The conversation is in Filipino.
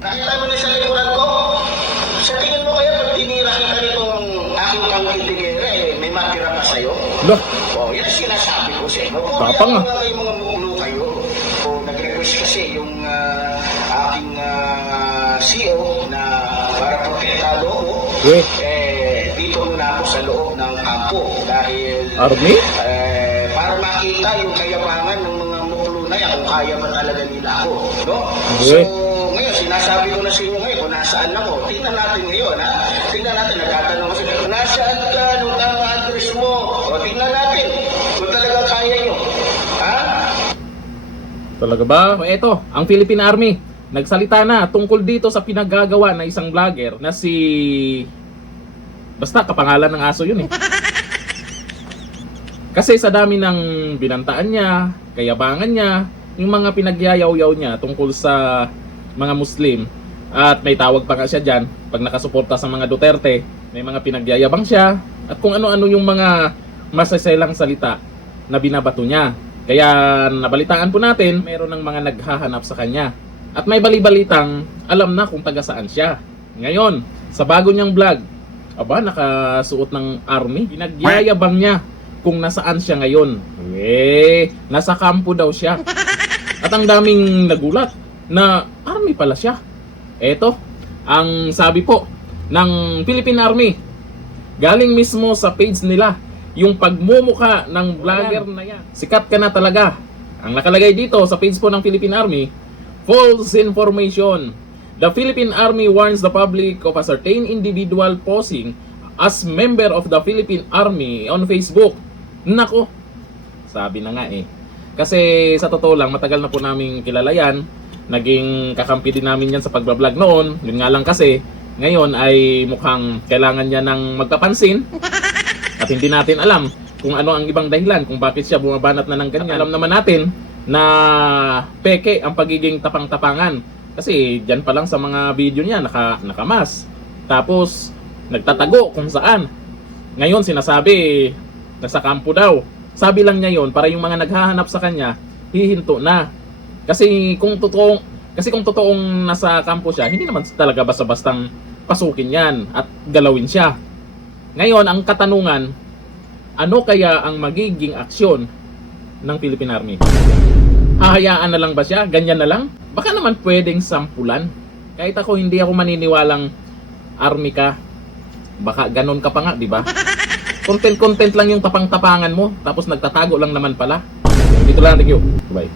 Nakita mo na sa likuran ko? Sa tingin mo kaya pag tinira kita nitong aking pangkitigera, may matira pa sa'yo? Lah, Oh, yan ang sinasabi ko sa inyo. Tapang ah. Kung mga muklo kayo, o nag-request kasi yung aking CEO na para protektado ko, dito muna ako sa loob ng kampo dahil Army? para makita yung kayabangan ng mga muklo na yan kung kaya ba talaga nila ako, no? Okay. So, ngayon, sinasabi ko na sa inyo ngayon kung nasaan ako. Tingnan natin ngayon, ha? Tingnan natin, nagtatanong kasi, nasaan ka? Anong ang address mo? O, tingnan natin kung talaga kaya nyo. Ha? Talaga ba? O eto, ang Philippine Army nagsalita na tungkol dito sa pinagagawa na isang vlogger na si... Basta kapangalan ng aso yun eh. Kasi sa dami ng binantaan niya, kayabangan niya, yung mga pinagyayaw-yaw niya tungkol sa mga Muslim, at may tawag pa nga siya dyan, pag nakasuporta sa mga Duterte, may mga pinagyayabang siya, at kung ano-ano yung mga masaselang salita na binabato niya. Kaya nabalitaan po natin, meron ng mga naghahanap sa kanya. At may bali-balitang alam na kung taga saan siya. Ngayon, sa bago niyang vlog, aba, nakasuot ng army, pinagyayabang niya kung nasaan siya ngayon. Nasa kampo daw siya. At ang daming nagulat na army pala siya. Eto, ang sabi po ng Philippine Army, galing mismo sa page nila, yung pagmumuka ng vlogger na yan. Sikat ka na talaga. Ang nakalagay dito sa page po ng Philippine Army, false information. The Philippine Army warns the public of a certain individual posing as member of the Philippine Army on Facebook. Nako, sabi na nga eh. Kasi sa totoo lang, matagal na po namin kilala yan. Naging kakampi din namin yan sa pagbablog noon. Yun nga lang kasi, ngayon ay mukhang kailangan niya ng magpapansin. At hindi natin alam kung ano ang ibang dahilan, kung bakit siya bumabanat na ng ganyan. Alam naman natin na peke ang pagiging tapang-tapangan. Kasi dyan pa lang sa mga video niya, nakamas. Tapos, nagtatago kung saan. Ngayon, sinasabi, nasa kampo daw. Sabi lang niya yon para yung mga naghahanap sa kanya, hihinto na. Kasi kung totoong nasa kampo siya, hindi naman talaga basta-bastang pasukin yan at galawin siya. Ngayon, ang katanungan, ano kaya ang magiging aksyon ng Philippine Army? Hahayaan na lang ba siya? Ganyan na lang? Baka naman pwedeng sampulan. Kahit ako, hindi ako maniniwalang army ka. Baka ganun ka pa nga, di ba? Content lang yung tapang-tapangan mo, tapos nagtatago lang naman pala. Dito lang, thank you. Bye.